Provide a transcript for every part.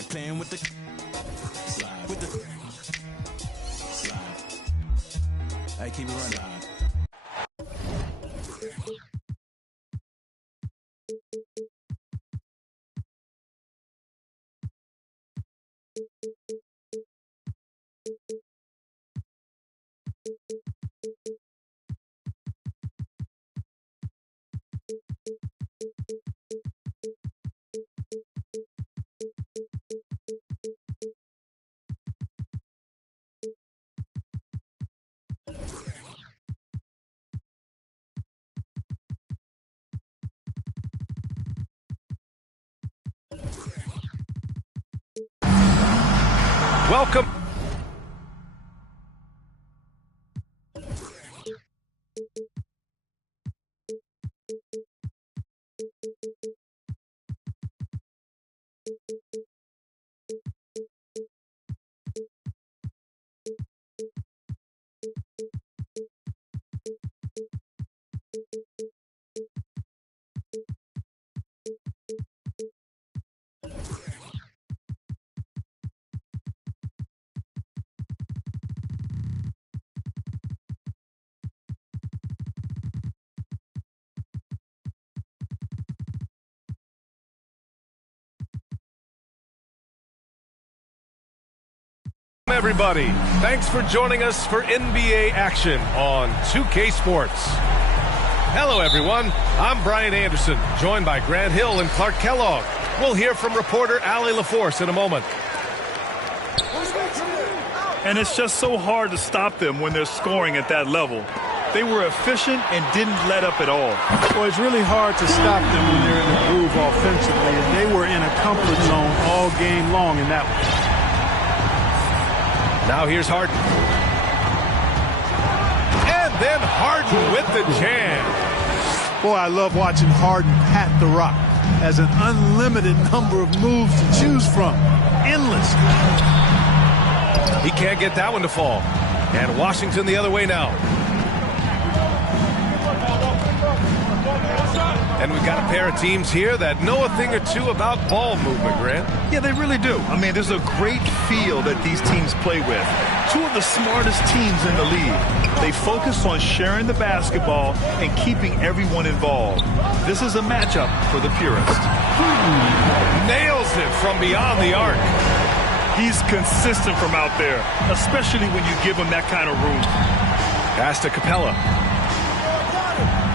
They playing with the slide, with the slide. Hey, keep it running. Slide. Welcome. Everybody, thanks for joining us for NBA action on 2K Sports. Hello everyone, I'm Brian Anderson, joined by Grant Hill and Clark Kellogg. We'll hear from reporter Allie LaForce in a moment. And it's just so hard to stop them when they're scoring at that level. They were efficient and didn't let up at all. Well, it's really hard to stop them when they're in the groove offensively, and they were in a comfort zone all game long in that one. Now here's Harden. And then Harden with the jam. Boy, I love watching Harden pat the rock. Has an unlimited number of moves to choose from. Endless. He can't get that one to fall. And Washington the other way now. And we've got a pair of teams here that know a thing or two about ball movement, Grant. Yeah, they really do. I mean, there's a great feel that these teams play with. Two of the smartest teams in the league. They focus on sharing the basketball and keeping everyone involved. This is a matchup for the purist. Nails it from beyond the arc. He's consistent from out there, especially when you give him that kind of room. Pass to Capella.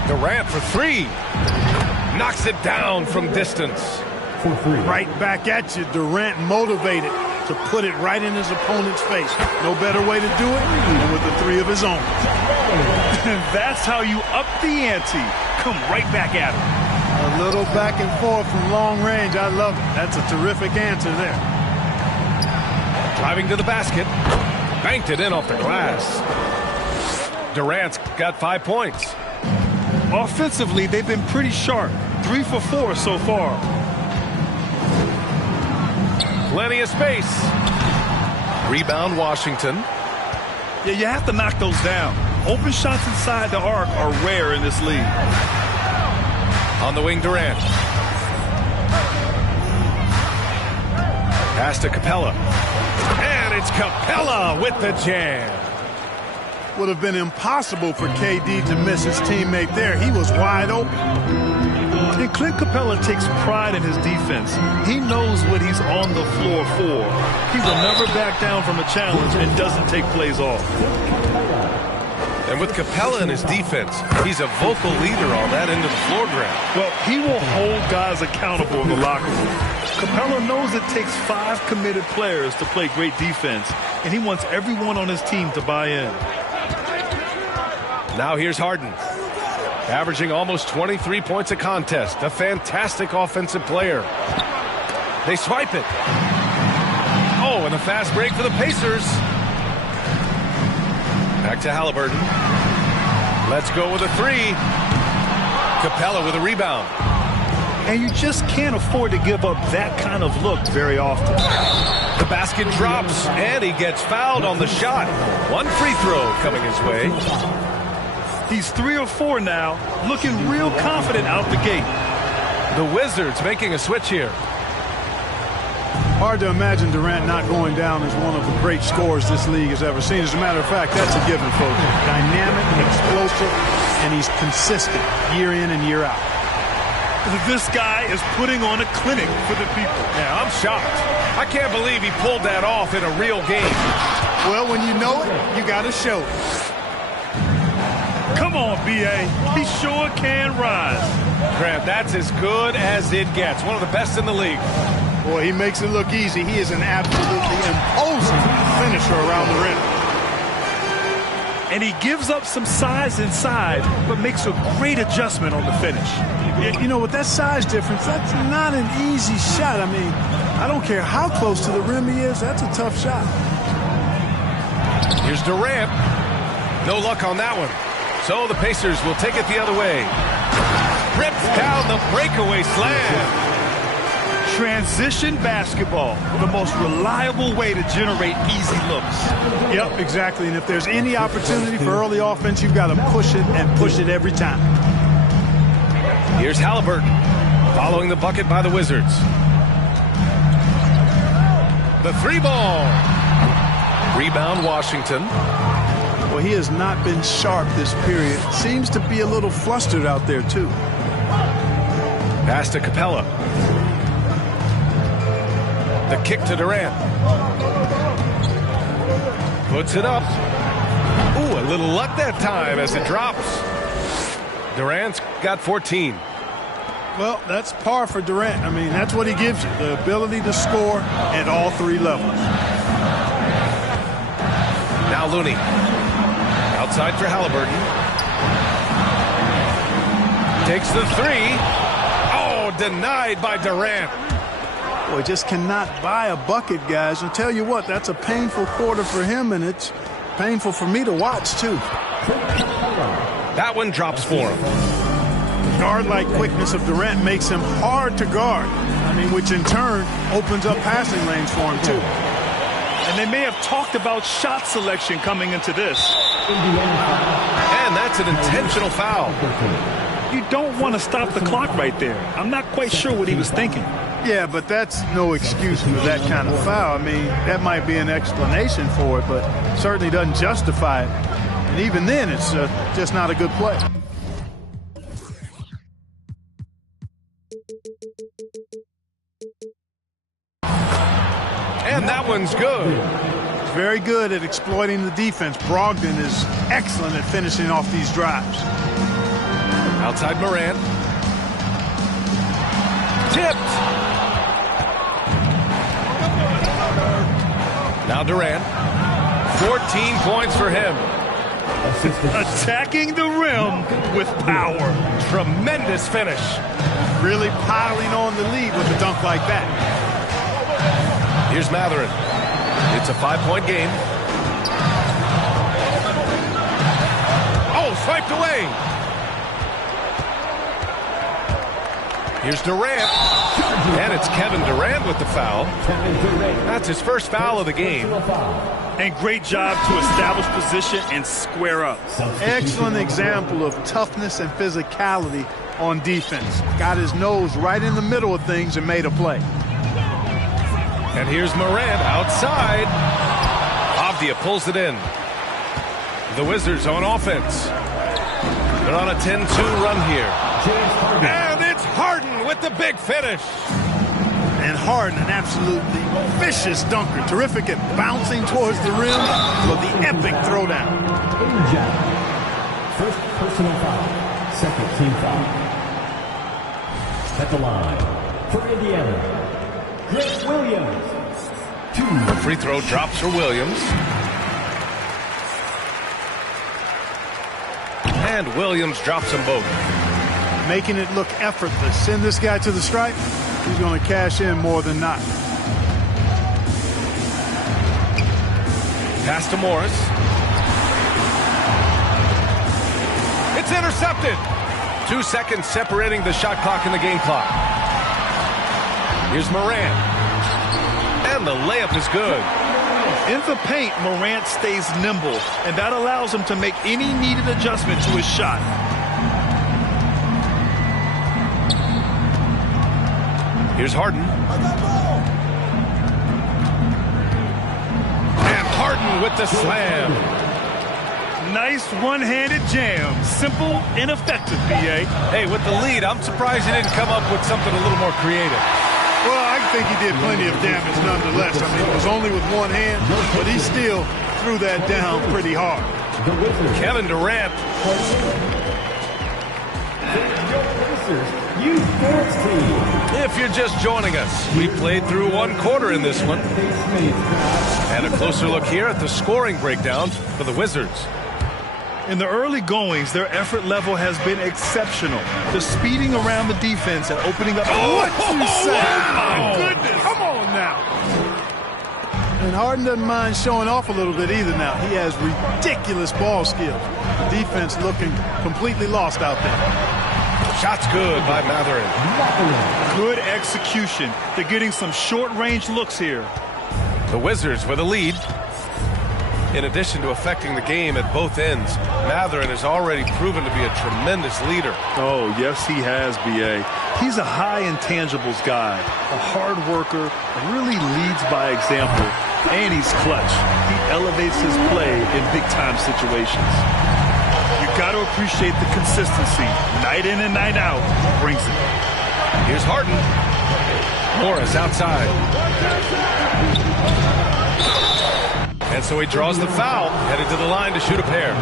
Durant for three. Knocks it down from distance. Right back at you. Durant motivated to put it right in his opponent's face. No better way to do it than with the three of his own. And that's how you up the ante. Come right back at him. A little back and forth from long range. I love it. That's a terrific answer there. Driving to the basket. Banked it in off the glass. Durant's got 5 points. Offensively, they've been pretty sharp. 3 for 4 so far. Plenty of space. Rebound, Washington. Yeah, you have to knock those down. Open shots inside the arc are rare in this league. On the wing, Durant. Pass to Capella. And it's Capella with the jam. Would have been impossible for KD to miss his teammate there. He was wide open. And Clint Capella takes pride in his defense. He knows what he's on the floor for. He will never back down from a challenge and doesn't take plays off. And with Capella in his defense, he's a vocal leader on that end of the floor ground. Well, he will hold guys accountable in the locker room. Capella knows it takes 5 committed players to play great defense, and he wants everyone on his team to buy in. Now here's Harden, averaging almost 23 points a contest. A fantastic offensive player. They swipe it. Oh, and a fast break for the Pacers. Back to Halliburton. Let's go with a 3. Capella with a rebound. And you just can't afford to give up that kind of look very often. The basket drops, and he gets fouled on the shot. 1 free throw coming his way. He's 3 or 4 now, looking real confident out the gate. The Wizards making a switch here. Hard to imagine Durant not going down as one of the great scorers this league has ever seen. As a matter of fact, that's a given, folks. Dynamic, explosive, and he's consistent year in and year out. This guy is putting on a clinic for the people. Yeah, I'm shocked. I can't believe he pulled that off in a real game. Well, when you know it, you got to show it. Come on, B.A. He sure can rise. Grant, that's as good as it gets. One of the best in the league. Boy, he makes it look easy. He is an absolutely imposing finisher around the rim. And he gives up some size inside, but makes a great adjustment on the finish. You know, with that size difference, that's not an easy shot. I mean, I don't care how close to the rim he is. That's a tough shot. Here's Durant. No luck on that one. So the Pacers will take it the other way. Rips down the breakaway slam. Transition basketball, the most reliable way to generate easy looks. Yep, exactly. And if there's any opportunity for early offense, you've got to push it and push it every time. Here's Halliburton following the bucket by the Wizards. The three ball. Rebound Washington. Well, he has not been sharp this period. Seems to be a little flustered out there, too. Pass to Capella. The kick to Durant. Puts it up. Ooh, a little luck that time as it drops. Durant's got 14. Well, that's par for Durant. I mean, that's what he gives you, the ability to score at all three levels. Now Looney. Outside for Halliburton. Takes the three. Oh, denied by Durant. Boy, just cannot buy a bucket, guys. I'll tell you what, that's a painful quarter for him, and it's painful for me to watch, too. That one drops for him. Guard-like quickness of Durant makes him hard to guard. I mean, which in turn opens up passing lanes for him, too. And they may have talked about shot selection coming into this. And that's an intentional foul. You don't want to stop the clock right there. I'm not quite sure what he was thinking. Yeah, but that's no excuse for that kind of foul. I mean, that might be an explanation for it, but certainly doesn't justify it. And even then, it's just not a good play. And that one's good. Very good at exploiting the defense. Brogdon is excellent at finishing off these drives. Outside Morant. Tipped. Now Durant. 14 points for him. Attacking the rim with power. Tremendous finish. Really piling on the lead with a dunk like that. Here's Mathurin. It's a 5-point game. Oh, swiped away. Here's Durant. And it's Kevin Durant with the foul. That's his first foul of the game. And great job to establish position and square up. Excellent example of toughness and physicality on defense. Got his nose right in the middle of things and made a play. And here's Morant outside. Avdia pulls it in. The Wizards on offense. They're on a 10-2 run here. And it's Harden with the big finish. And Harden, an absolutely vicious dunker. Terrific at bouncing towards the rim for the epic throwdown. First personal foul. Second team foul. At the line for Indiana, Grant Williams. The free throw drops for Williams. And Williams drops them both. Making it look effortless. Send this guy to the stripe. He's going to cash in more than not. Pass to Morris. It's intercepted. 2 seconds separating the shot clock and the game clock. Here's Morant. And the layup is good. In the paint, Morant stays nimble, and that allows him to make any needed adjustment to his shot. Here's Harden. Harden with the slam. Nice one-handed jam. Simple and effective, B.A. Hey, with the lead, I'm surprised he didn't come up with something a little more creative. Well, I think he did plenty of damage nonetheless. I mean, it was only with one hand, but he still threw that down pretty hard. Kevin Durant. If you're just joining us, we played through one quarter in this one. And a closer look here at the scoring breakdown for the Wizards. In the early goings, their effort level has been exceptional. The speeding around the defense and opening up. What you say? Oh, my goodness. Come on now. And Harden doesn't mind showing off a little bit either now. He has ridiculous ball skills. The defense looking completely lost out there. Shot's good by Mathurin. Good execution. They're getting some short-range looks here. The Wizards with a lead. In addition to affecting the game at both ends, Mathurin has already proven to be a tremendous leader. Oh, yes, he has, B.A. He's a high intangibles guy, a hard worker, really leads by example, and he's clutch. He elevates his play in big-time situations. You got to appreciate the consistency. Night in and night out, brings it. Here's Harden. Morris outside. And so he draws the foul, headed to the line to shoot a pair.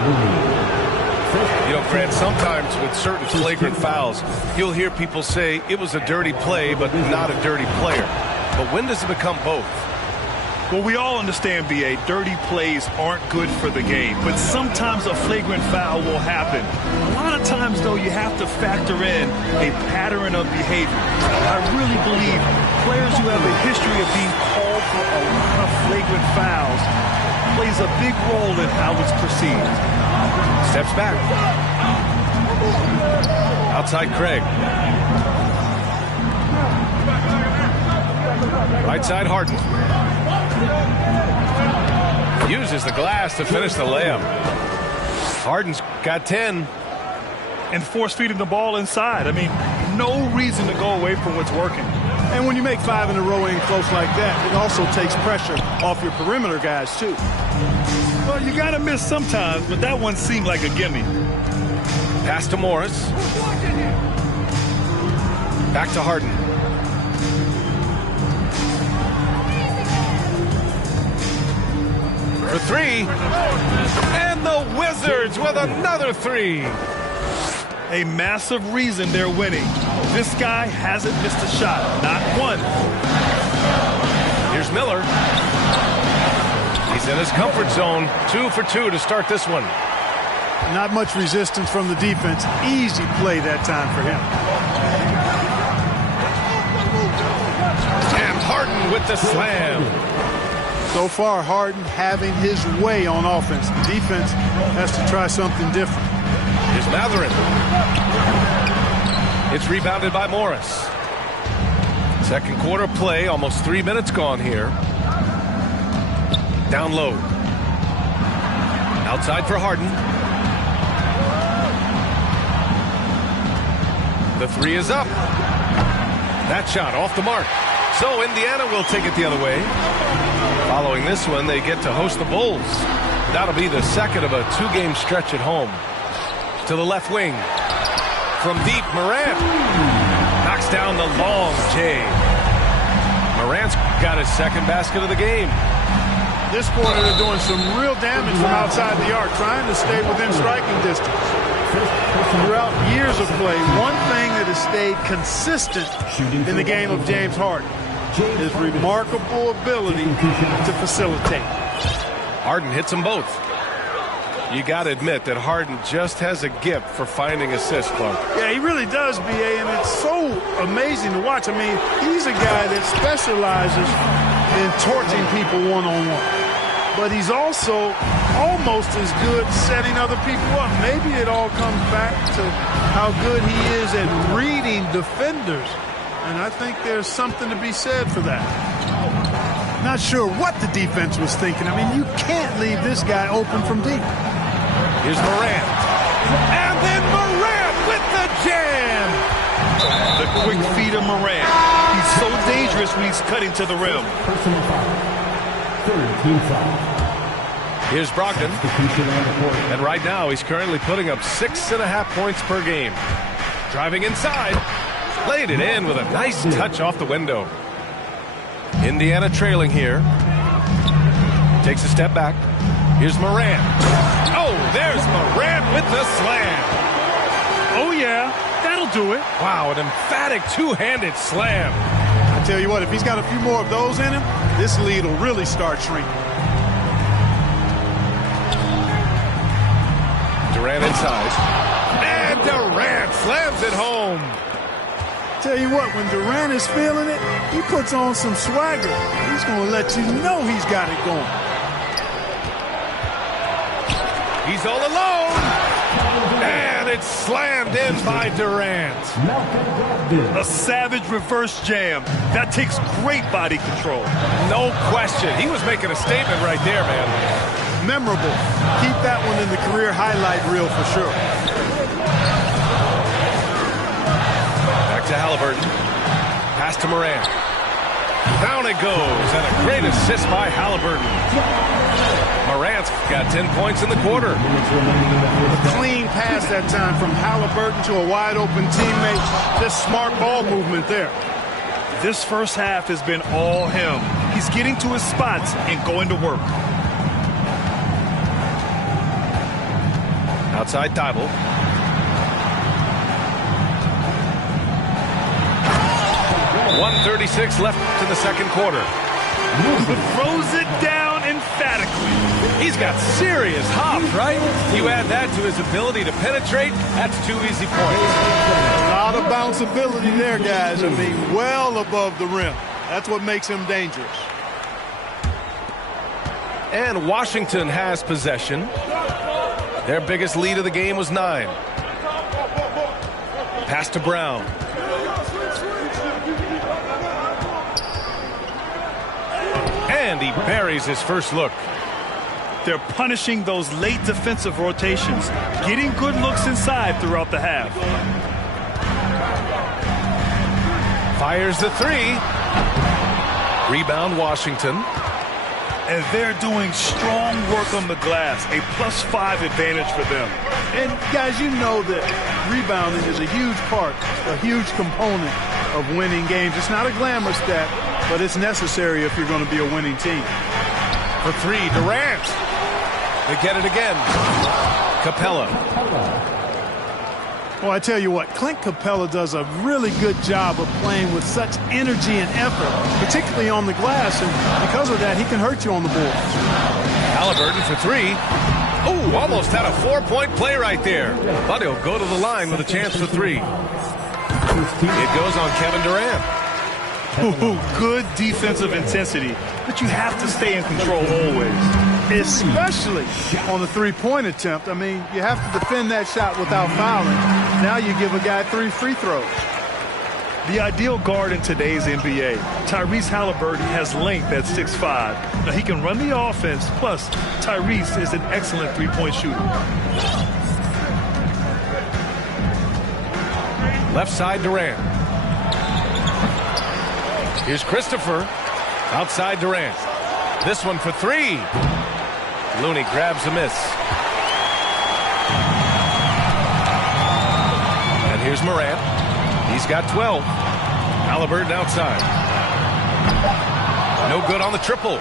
You know, Grant, sometimes with certain flagrant fouls, you'll hear people say it was a dirty play, but not a dirty player. But when does it become both? Well, we all understand, B.A., dirty plays aren't good for the game, but sometimes a flagrant foul will happen. A lot of times, though, you have to factor in a pattern of behavior. I really believe players who have a history of being called for a lot of flagrant fouls plays a big role in how it's perceived. Steps back. Outside Craig. Right side Harden. Uses the glass to finish the layup. Harden's got 10. And force-feeding the ball inside. I mean, no reason to go away from what's working. And when you make 5 in a row in close like that, it also takes pressure off your perimeter guys, too. Well, you got to miss sometimes, but that one seemed like a gimme. Pass to Morris. Back to Harden. For 3. And the Wizards with another 3. A massive reason they're winning. This guy hasn't missed a shot, not one. Here's Miller. He's in his comfort zone. 2 for 2 to start this one. Not much resistance from the defense. Easy play that time for him. And Harden with the slam. So far, Harden having his way on offense. The defense has to try something different. Here's Mathurin. It's rebounded by Morris. Second quarter play, almost 3 minutes gone here. Down low. Outside for Harden. The 3 is up. That shot off the mark. So Indiana will take it the other way. Following this one, they get to host the Bulls. That'll be the second of a 2-game stretch at home. To the left wing. From deep, Morant knocks down the long J. Morant's got his second basket of the game. This quarter, they're doing some real damage from outside the arc, trying to stay within striking distance. Throughout years of play, one thing that has stayed consistent in the game of James Harden is remarkable ability to facilitate. Harden hits them both. You got to admit that Harden just has a gift for finding assists, Clark. Yeah, he really does, B.A., and it's so amazing to watch. I mean, he's a guy that specializes in torching people one-on-one. But he's also almost as good setting other people up. Maybe it all comes back to how good he is at reading defenders. And I think there's something to be said for that. Not sure what the defense was thinking. I mean, you can't leave this guy open from deep. Here's Morant. And then Morant with the jam. The quick feed of Morant. He's so dangerous when he's cutting to the rim. Personal foul. Third team foul. Here's Brogdon. And right now, he's currently putting up 6.5 points per game. Driving inside. Laid it in with a nice touch off the window. Indiana trailing here. Takes a step back. Here's Morant. Oh, there's Morant with the slam. Oh, yeah. That'll do it. Wow, an emphatic two-handed slam. I tell you what, if he's got a few more of those in him, this lead will really start shrinking. Durant inside. And Durant slams it home. Tell you what, when Durant is feeling it, he puts on some swagger. He's going to let you know he's got it going. He's all alone. And it's slammed in by Durant. A savage reverse jam. That takes great body control. No question. He was making a statement right there, man. Memorable. Keep that one in the career highlight reel for sure. Back to Halliburton. Pass to Morant. Down it goes, and a great assist by Halliburton. Morant's got 10 points in the quarter. A clean pass that time from Halliburton to a wide-open teammate. Just smart ball movement there. This first half has been all him. He's getting to his spots and going to work. Outside Thibault. .136 left in the second quarter. Throws it down emphatically. He's got serious hops, right? You add that to his ability to penetrate, that's 2 easy points. A lot of bounceability there, guys. I mean, well above the rim. That's what makes him dangerous. And Washington has possession. Their biggest lead of the game was 9. Pass to Brown. And he buries his first look. They're punishing those late defensive rotations, getting good looks inside throughout the half. Fires the 3. Rebound Washington. And they're doing strong work on the glass, a +5 advantage for them. And guys, you know that rebounding is a huge part, a huge component of winning games. It's not a glamour stat, but it's necessary if you're going to be a winning team. For 3, Durant. They get it again. Capella. Well, I tell you what, Clint Capella does a really good job of playing with such energy and effort, particularly on the glass, and because of that, he can hurt you on the boards. Halliburton for 3. Oh, almost had a 4-point play right there. But he'll go to the line with a chance for 3. It goes on Kevin Durant. Good defensive intensity, but you have to stay in control always. Especially on the three-point attempt. I mean, you have to defend that shot without fouling. Now you give a guy 3 free throws. The ideal guard in today's NBA, Tyrese Halliburton, has length at 6'5". Now he can run the offense, plus Tyrese is an excellent three-point shooter. Left side Durant. Here's Christopher. Outside Durant. This one for 3. Looney grabs a miss. And here's Morant. He's got 12. Halliburton outside. No good on the triple.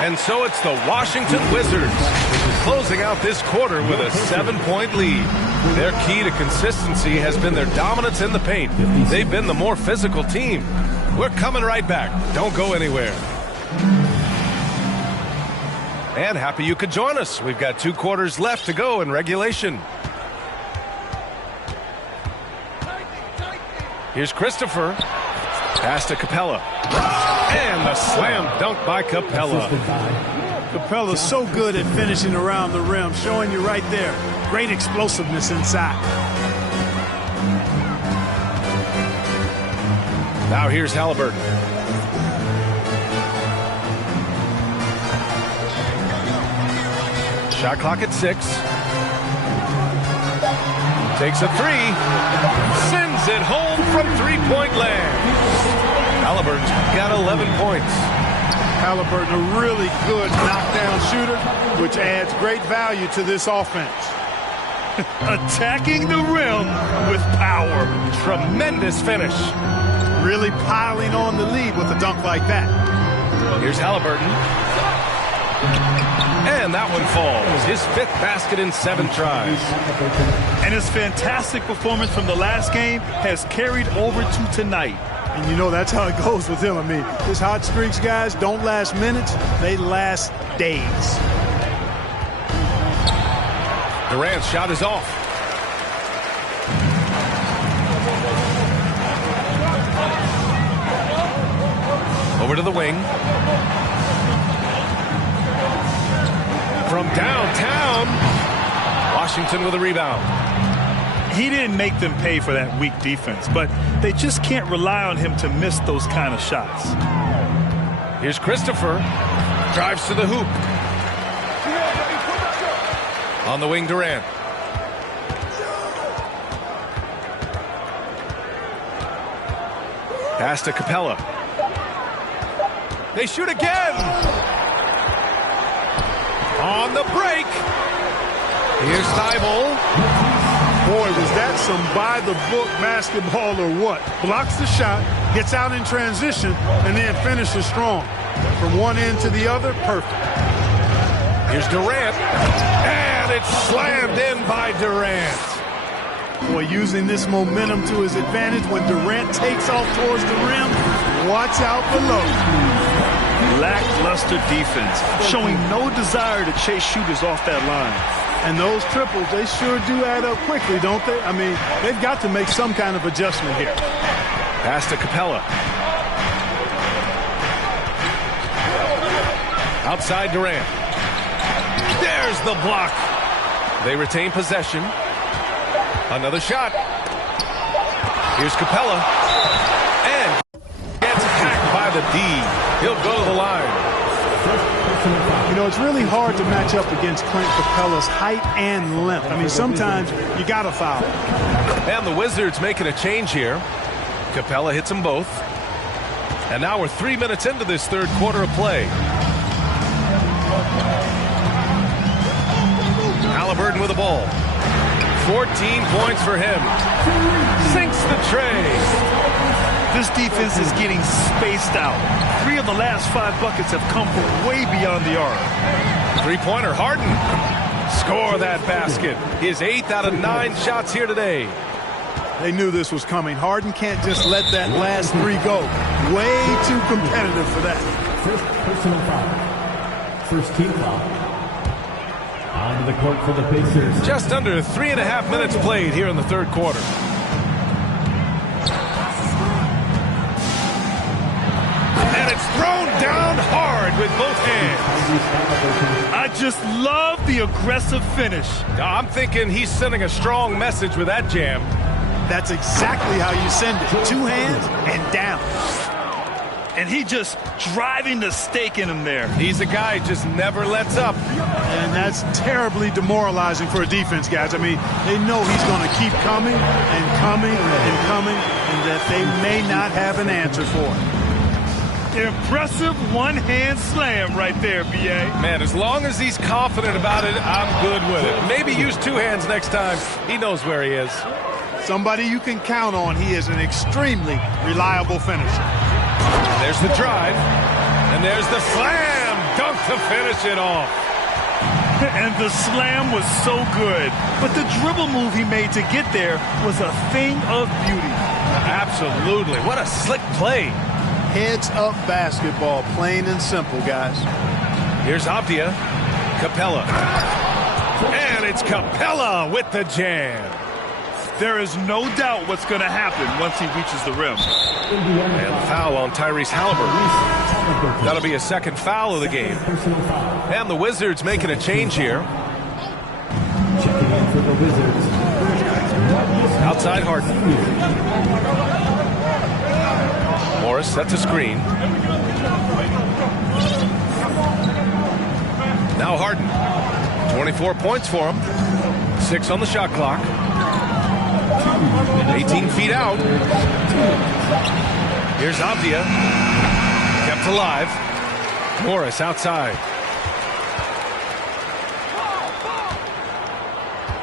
And so it's the Washington Wizards closing out this quarter with a 7-point lead. Their key to consistency has been their dominance in the paint. They've been the more physical team. We're coming right back. Don't go anywhere. And happy you could join us. We've got 2 quarters left to go in regulation. Here's Christopher. Pass to Capella. And the slam dunk by Capella. Capella's so good at finishing around the rim, showing you right there. Great explosiveness inside. Now here's Halliburton. Shot clock at 6. Takes a 3. Sends it home from 3-point land. Halliburton's got 11 points. Halliburton, a really good knockdown shooter, which adds great value to this offense. Attacking the rim with power. Tremendous finish. Really piling on the lead with a dunk like that. Here's Halliburton. And that one falls. His 5th basket in 7 tries. And his fantastic performance from the last game has carried over to tonight. And you know that's how it goes with him. I mean, his hot streaks, guys, don't last minutes. They last days. Durant's shot is off. Over to the wing. From downtown, Washington with a rebound. He didn't make them pay for that weak defense, but they just can't rely on him to miss those kind of shots. Here's Christopher. Drives to the hoop. On the wing, Durant. Pass to Capella. They shoot again. On the break. Here's Thibault. Boy, was that some by-the-book basketball or what? Blocks the shot, gets out in transition, and then finishes strong. From one end to the other, perfect. Here's Durant. And it's slammed in by Durant. Boy, using this momentum to his advantage when Durant takes off towards the rim, watch out below. Lackluster defense, showing no desire to chase shooters off that line. And those triples, they sure do add up quickly, don't they? I mean, they've got to make some kind of adjustment here. Pass to Capella. Outside Durant. There's the block. They retain possession. Another shot. Here's Capella. And gets hacked by the D. He'll go to the line. You know, it's really hard to match up against Clint Capella's height and length. I mean, sometimes you got to foul. And the Wizards making a change here. Capella hits them both. And now we're 3 minutes into this third quarter of play. Halliburton with the ball. 14 points for him. Sinks the tray. This defense is getting spaced out. 3 of the last 5 buckets have come from way beyond the arc. 3-pointer, Harden. Score that basket. His 8th out of 9 shots here today. They knew this was coming. Harden can't just let that last 3 go. Way too competitive for that. First personal foul. First team foul. Onto the court for the Pacers. Just under 3.5 minutes played here in the third quarter. And it's thrown down hard with both hands. I just love the aggressive finish. I'm thinking he's sending a strong message with that jam. That's exactly how you send it. 2 hands and down. And he just driving the stake in him there. He's a guy who just never lets up. And that's terribly demoralizing for a defense, guys. I mean, they know he's going to keep coming and coming and coming, and that they may not have an answer for it. Impressive one-hand slam right there, B.A. Man, as long as he's confident about it, I'm good with it. Maybe use 2 hands next time. He knows where he is. Somebody you can count on. He is an extremely reliable finisher. There's the drive, and there's the slam dunk to finish it off. And the slam was so good, but the dribble move he made to get there was a thing of beauty. Absolutely. What a slick play. Heads-up basketball, plain and simple, guys. Here's Avdia. Capella. And it's Capella with the jam. There is no doubt what's going to happen once he reaches the rim. And the foul on Tyrese Halliburton. That'll be a second foul of the game. And the Wizards making a change here. Checking in for the Wizards. Outside Harden. Morris sets a screen. Now Harden. 24 points for him. 6 on the shot clock. 18 feet out. Here's Avdia. Kept alive. Morris outside.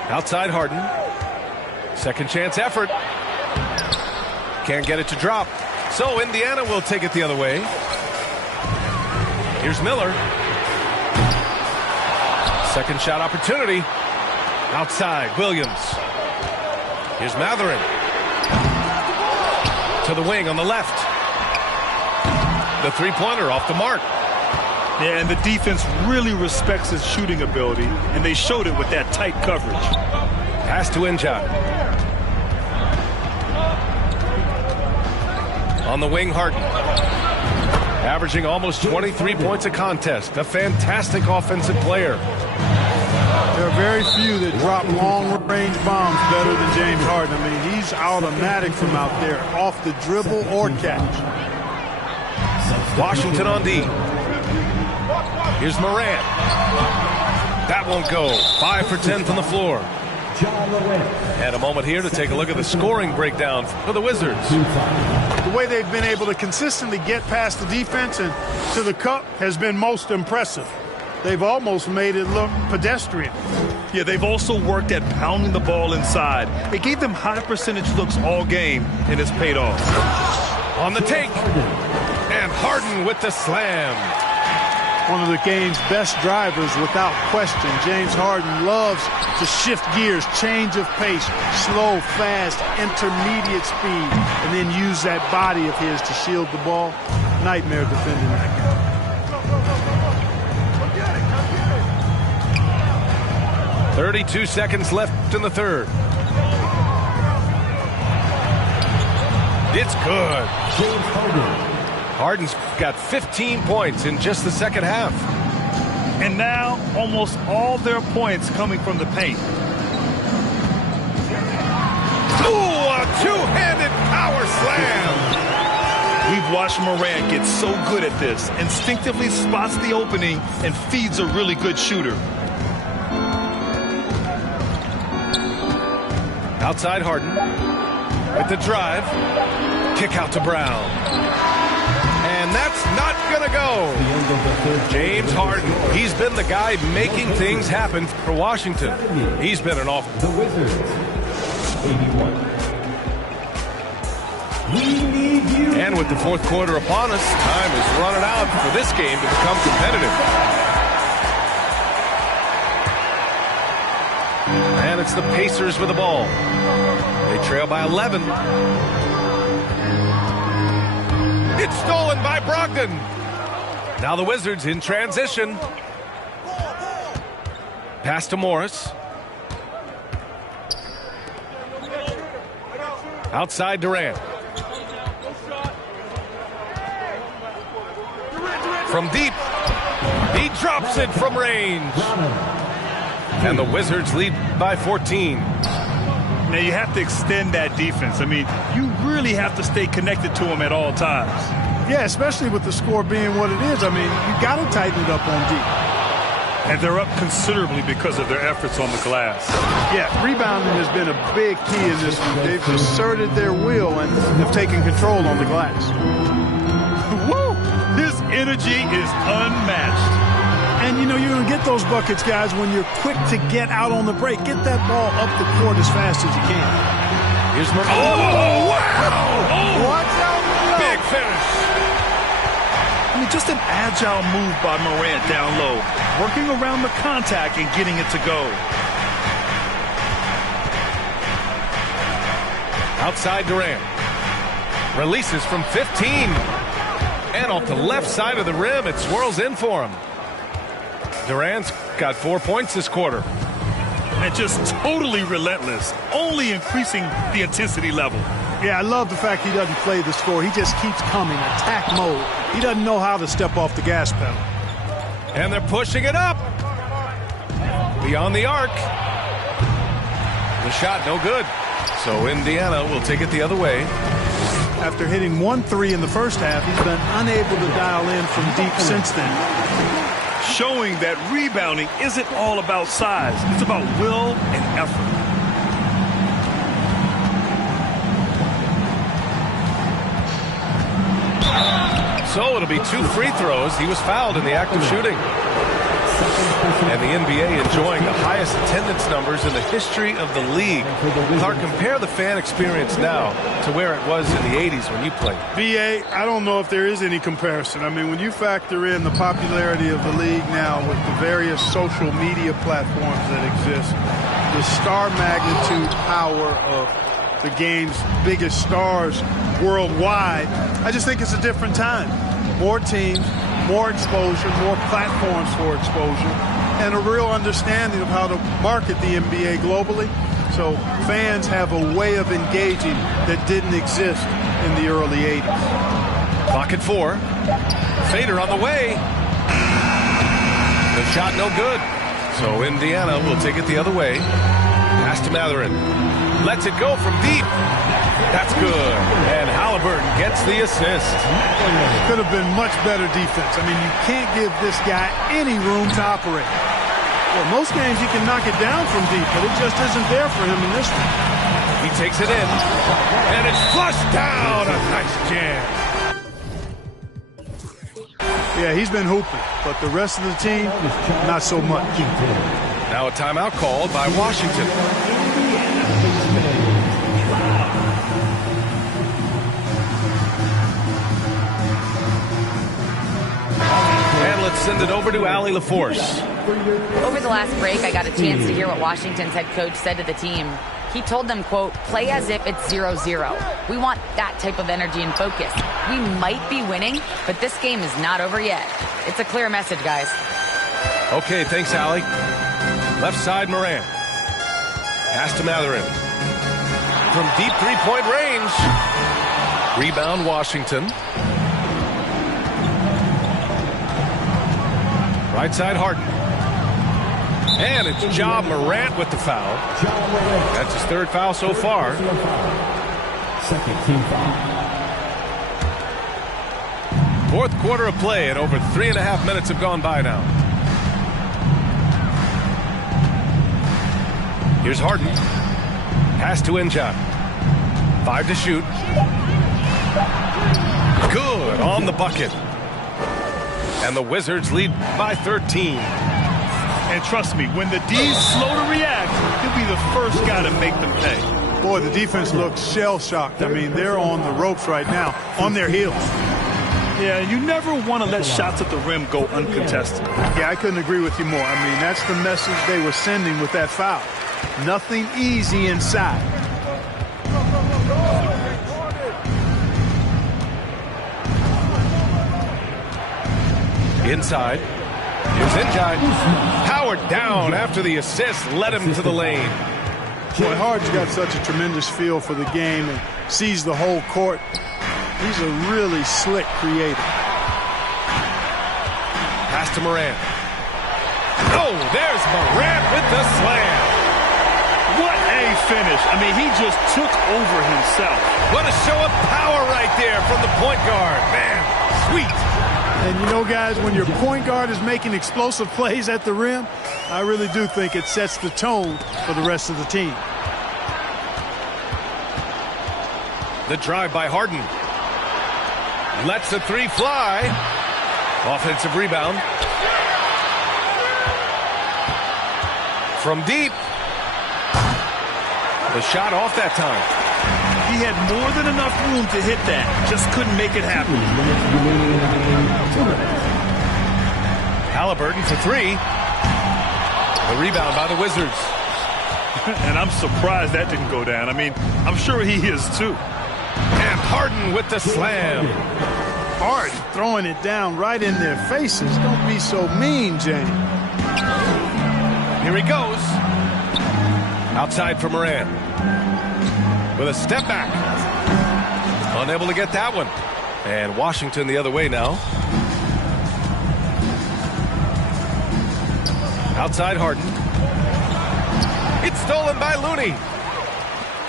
Outside Harden. Second chance effort. Can't get it to drop. So Indiana will take it the other way. Here's Miller. Second shot opportunity. Outside, Williams. Here's Mathurin. To the wing on the left. The three-pointer off the mark. Yeah, and the defense really respects his shooting ability, and they showed it with that tight coverage. Pass to Injak. On the wing, Harden. Averaging almost 23 points a contest. A fantastic offensive player. There are very few that drop long-range bombs better than James Harden. I mean, he's automatic from out there, off the dribble or catch. Washington on D. Here's Morant. That won't go. 5 for 10 from the floor. And a moment here to take a look at the scoring breakdown for the Wizards. The way they've been able to consistently get past the defense and to the cup has been most impressive. They've almost made it look pedestrian. Yeah, they've also worked at pounding the ball inside. It gave them high percentage looks all game, and it's paid off. On the take. And Harden with the slam. One of the game's best drivers without question. James Harden loves to shift gears, change of pace, slow, fast, intermediate speed, and then use that body of his to shield the ball. Nightmare defending that guy. .32 seconds left in the third. It's good. James Harden. Harden's got 15 points in just the second half. And now, almost all their points coming from the paint. Ooh, a two-handed power slam. We've watched Morant get so good at this. Instinctively spots the opening and feeds a really good shooter. Outside Harden. With the drive. Kick out to Brown. And that's not going to go. James Harden, he's been the guy making things happen for Washington. He's been an awful. The Wizards. 81. We need you. And with the fourth quarter upon us, time is running out for this game to become competitive. And it's the Pacers with the ball. They trail by 11. It's stolen by Brogdon. Now the Wizards in transition. Pass to Morris. Outside Durant. From deep. He drops it from range. And the Wizards lead by 14. Now you have to extend that defense. I mean, you really have to stay connected to them at all times. Yeah, especially with the score being what it is. I mean, you got to tighten it up on D. And they're up considerably because of their efforts on the glass. Yeah, rebounding has been a big key in this one. They've asserted their will and have taken control on the glass. Woo! His energy is unmatched. And, you know, you're going to get those buckets, guys, when you're quick to get out on the break. Get that ball up the court as fast as you can. Here's Murray. Oh, wow! Oh, watch out! Big finish. I mean, just an agile move by Morant down low, working around the contact and getting it to go. Outside Durant. Releases from 15. And off the left side of the rim, it swirls in for him. Durant's got 4 points this quarter. And just totally relentless, only increasing the intensity level. Yeah, I love the fact he doesn't play the score. He just keeps coming, attack mode. He doesn't know how to step off the gas pedal. And they're pushing it up. Beyond the arc. The shot no good. So Indiana will take it the other way. After hitting 1-3 in the first half, he's been unable to dial in from deep since then. Showing that rebounding isn't all about size. It's about will and effort. So it'll be 2 free throws. He was fouled in the act of shooting. And the NBA enjoying the highest attendance numbers in the history of the league. Clark, compare the fan experience now to where it was in the 80s when you played. BA, I don't know if there is any comparison. I mean, when you factor in the popularity of the league now with the various social media platforms that exist, the star magnitude power of the game's biggest stars worldwide, I just think it's a different time. More teams, more exposure, more platforms for exposure, and a real understanding of how to market the NBA globally. So fans have a way of engaging that didn't exist in the early 80s. Clock at 4. Fader on the way. The shot no good. So Indiana will take it the other way. Pass to Mathurin. Lets it go from deep. That's good. And Halliburton gets the assist. Could have been much better defense. I mean, you can't give this guy any room to operate. Well, most games he can knock it down from deep, but it just isn't there for him in this one. He takes it in. And it's flushed down. A nice jam. Yeah, he's been hooping, but the rest of the team, not so much. Now a timeout called by Washington. And let's send it over to Allie LaForce. Over the last break, I got a chance to hear what Washington's head coach said to the team. He told them, quote, play as if it's 0-0. We want that type of energy and focus. We might be winning, but this game is not over yet. It's a clear message, guys. Okay, thanks, Allie. Left side, Moran. Pass to Mathurin. From deep three-point range. Rebound, Washington. Right side, Harden. And it's Ja Morant with the foul. That's his 3rd foul so far. Second team foul. 4th quarter of play, and over 3.5 minutes have gone by now. Here's Harden. Pass to N'Jon. 5 to shoot. Good on the bucket. And the Wizards lead by 13. And trust me, when the D's slow to react, he'll be the first guy to make them pay. Boy, the defense looks shell-shocked. I mean, they're on the ropes right now, on their heels. Yeah, you never want to let shots at the rim go uncontested. Yeah, I couldn't agree with you more. I mean, that's the message they were sending with that foul. Nothing easy inside. Inside. Here's N'Jon. Powered down after the assist led him to the lane. Boy, Harden's got such a tremendous feel for the game and sees the whole court. He's a really slick creator. Pass to Morant. Oh, there's Morant with the slam. What a finish. I mean, he just took over himself. What a show of power right there from the point guard. Man, sweet. And you know, guys, when your point guard is making explosive plays at the rim, I really do think it sets the tone for the rest of the team. The drive by Harden. Lets the 3 fly. Offensive rebound. From deep. The shot off that time. He had more than enough room to hit that. Just couldn't make it happen. Halliburton for 3. The rebound by the Wizards. And I'm surprised that didn't go down. I mean, I'm sure he is too. And Harden with the slam. Harden throwing it down right in their faces. Don't be so mean, James. Here he goes. Outside for Moran. With a step back. Unable to get that one. And Washington the other way now. Outside Harden. It's stolen by Looney.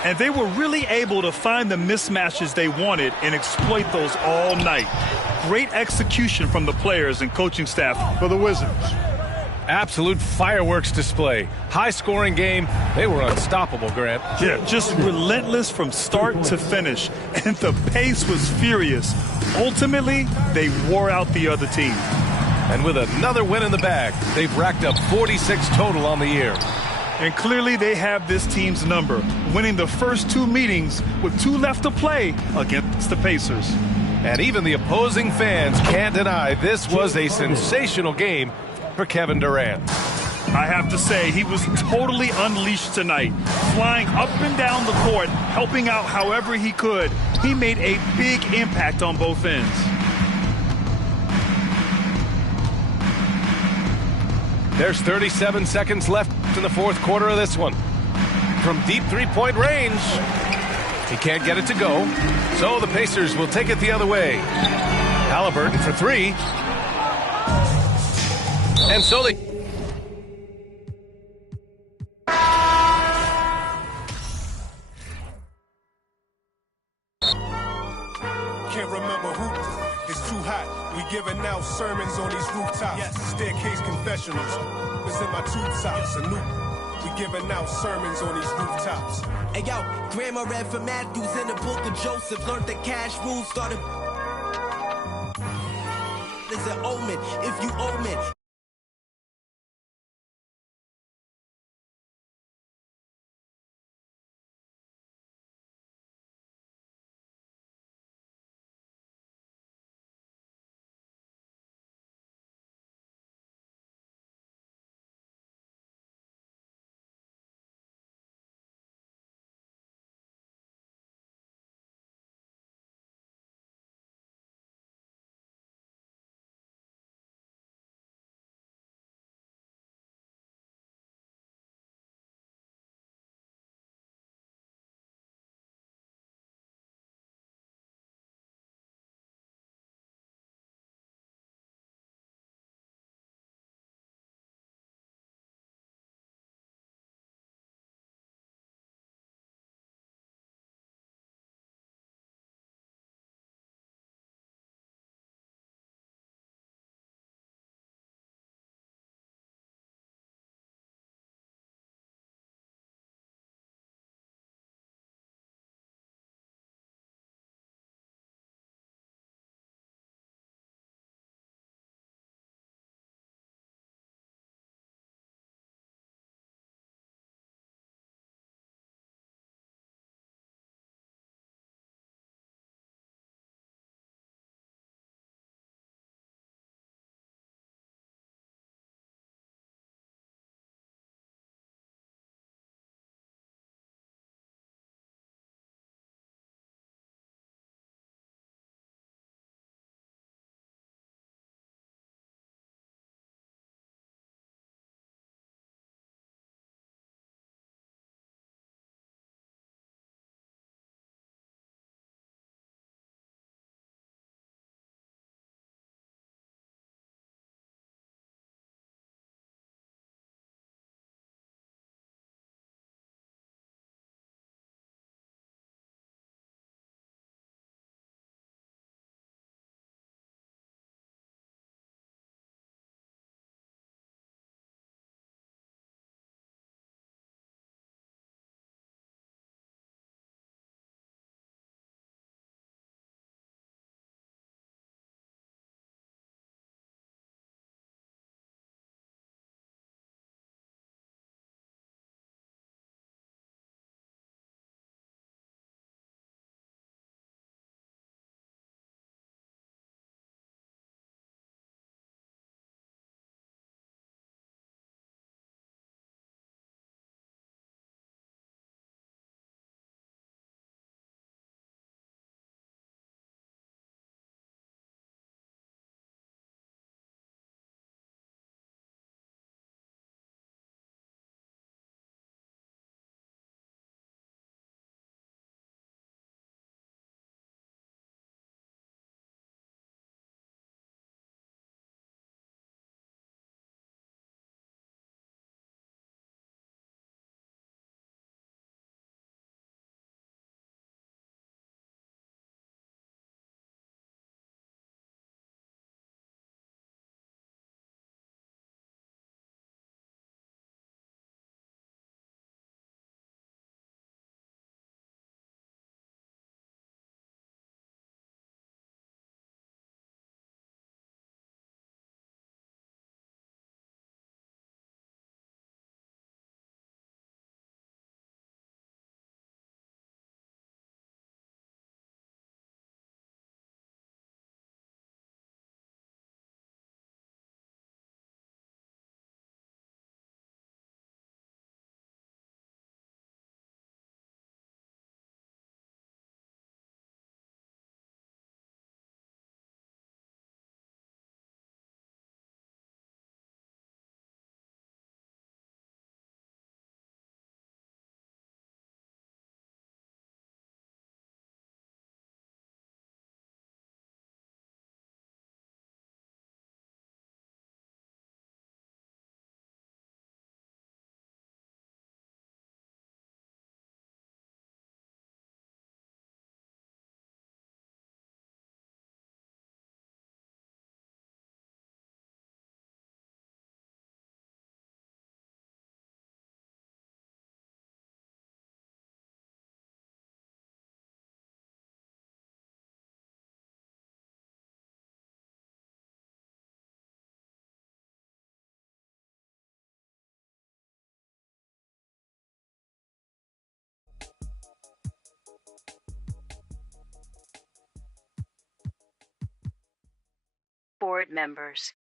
And they were really able to find the mismatches they wanted and exploit those all night. Great execution from the players and coaching staff. For the Wizards. Absolute fireworks display. High-scoring game. They were unstoppable, Grant. Yeah, just relentless from start to finish. And the pace was furious. Ultimately, they wore out the other team. And with another win in the bag, they've racked up 46 total on the year. And clearly they have this team's number, winning the first 2 meetings with 2 left to play against the Pacers. And even the opposing fans can't deny this was a sensational game for Kevin Durant. I have to say, he was totally unleashed tonight, flying up and down the court, helping out however he could. He made a big impact on both ends. There's 37 seconds left in the fourth quarter of this one. From deep three-point range, he can't get it to go, so the Pacers will take it the other way. Halliburton for 3. And so they... Can't remember who. It's too hot. We giving out sermons on these rooftops. Yes. Staircase confessionals. Was in my tube tops. A new. We giving out sermons on these rooftops. Hey yo, Grandma read from Matthews in the book of Joseph. Learned the cash rules. Started. It's an omen. If you omen. board members.